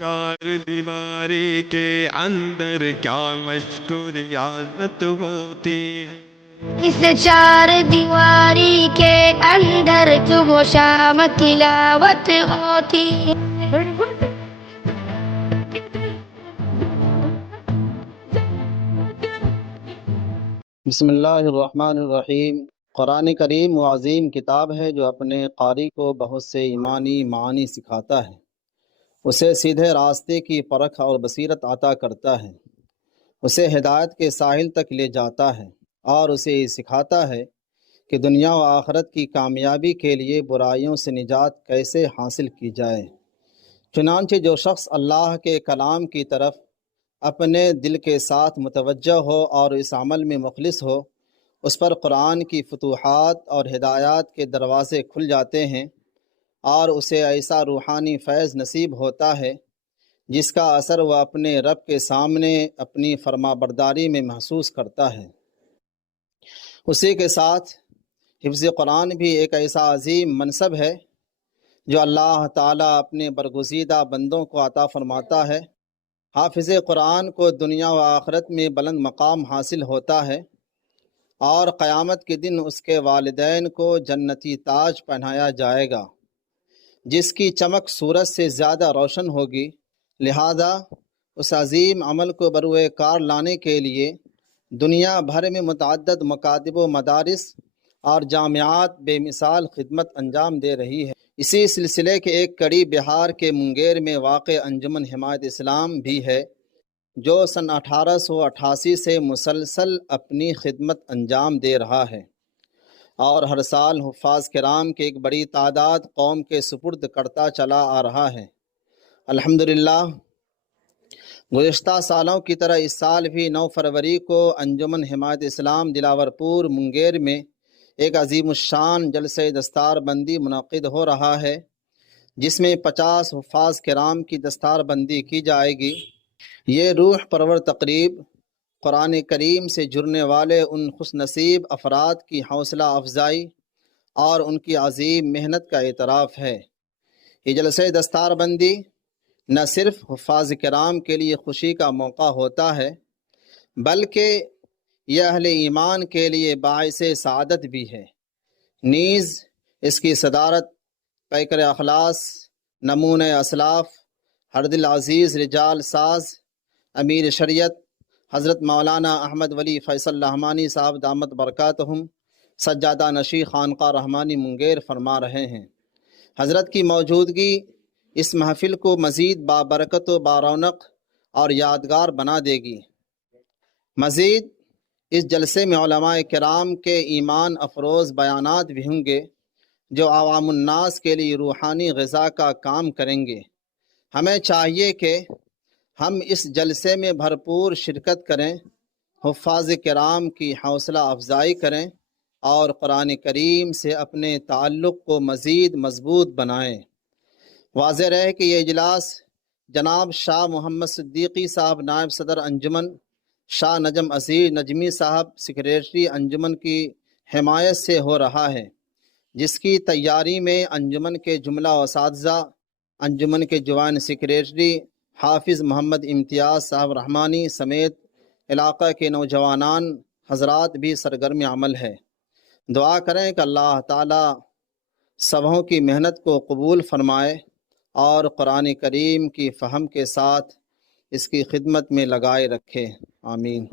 چار دیواری کے اندر کیا مشغولیات ہوتی ہے؟ اس چار دیواری کے اندر صبح و شام تلاوت ہوتی ہے۔ بسم اللہ الرحمن الرحیم۔ قرآن کریم وہ عظیم کتاب ہے جو اپنے قاری کو بہت سے ایمانی معانی سکھاتا ہے، اسے سیدھے راستے کی پرکھ اور بصیرت عطا کرتا ہے، اسے ہدایت کے ساحل تک لے جاتا ہے اور اسے یہ سکھاتا ہے کہ دنیا و آخرت کی کامیابی کے لیے برائیوں سے نجات کیسے حاصل کی جائے۔ چنانچہ جو شخص اللہ کے کلام کی طرف اپنے دل کے ساتھ متوجہ ہو اور اس عمل میں مخلص ہو، اس پر قرآن کی فتوحات اور ہدایات کے دروازے کھل جاتے ہیں اور اسے ایسا روحانی فیض نصیب ہوتا ہے جس کا اثر وہ اپنے رب کے سامنے اپنی فرما برداری میں محسوس کرتا ہے۔ اسی کے ساتھ حفظ قرآن بھی ایک ایسا عظیم منصب ہے جو اللہ تعالیٰ اپنے برگزیدہ بندوں کو عطا فرماتا ہے۔ حافظ قرآن کو دنیا و آخرت میں بلند مقام حاصل ہوتا ہے اور قیامت کے دن اس کے والدین کو جنتی تاج پہنایا جائے گا جس کی چمک سورج سے زیادہ روشن ہوگی۔ لہذا اس عظیم عمل کو بروئے کار لانے کے لیے دنیا بھر میں متعدد مکاتب و مدارس اور جامعات بے مثال خدمت انجام دے رہی ہے۔ اسی سلسلے کے ایک کڑی بہار کے منگیر میں واقع انجمن حمایت اسلام بھی ہے جو سن 1888 سے مسلسل اپنی خدمت انجام دے رہا ہے اور ہر سال حفاظ کرام کی ایک بڑی تعداد قوم کے سپرد کرتا چلا آ رہا ہے۔ الحمدللہ گزشتہ سالوں کی طرح اس سال بھی 9 فروری کو انجمن حمایت اسلام دلاور پور منگیر میں ایک عظیم الشان جلسہ دستار بندی منعقد ہو رہا ہے جس میں 50 حفاظ کرام کی دستار بندی کی جائے گی۔ یہ روح پرور تقریب قرآن کریم سے جڑنے والے ان خوش نصیب افراد کی حوصلہ افزائی اور ان کی عظیم محنت کا اعتراف ہے۔ یہ جلسہ دستار بندی نہ صرف حفاظ کرام کے لیے خوشی کا موقع ہوتا ہے بلکہ یہ اہل ایمان کے لیے باعث سعادت بھی ہے۔ نیز اس کی صدارت پیکر اخلاص، نمونہ اسلاف، ہر دل عزیز رجال ساز، امیر شریعت حضرت مولانا احمد ولی فیصل رحمانی صاحب دامت برکاتہم سجادہ نشی خانقاہ رحمانی منگیر فرما رہے ہیں۔ حضرت کی موجودگی اس محفل کو مزید بابرکت و بارونق اور یادگار بنا دے گی۔ مزید اس جلسے میں علماء کرام کے ایمان افروز بیانات بھی ہوں گے جو عوام الناس کے لیے روحانی غذا کا کام کریں گے۔ ہمیں چاہیے کہ ہم اس جلسے میں بھرپور شرکت کریں، حفاظ کرام کی حوصلہ افزائی کریں اور قرآن کریم سے اپنے تعلق کو مزید مضبوط بنائیں۔ واضح رہے کہ یہ اجلاس جناب شاہ محمد صدیقی صاحب نائب صدر انجمن، شاہ نجم عزیز نجمی صاحب سیکریٹری انجمن کی حمایت سے ہو رہا ہے، جس کی تیاری میں انجمن کے جملہ اساتذہ، انجمن کے جوائنٹ سیکریٹری حافظ محمد امتیاز صاحب رحمانی سمیت علاقہ کے نوجوانان حضرات بھی سرگرم عمل ہے۔ دعا کریں کہ اللہ تعالی سبھوں کی محنت کو قبول فرمائے اور قرآن کریم کی فہم کے ساتھ اس کی خدمت میں لگائے رکھے، آمین۔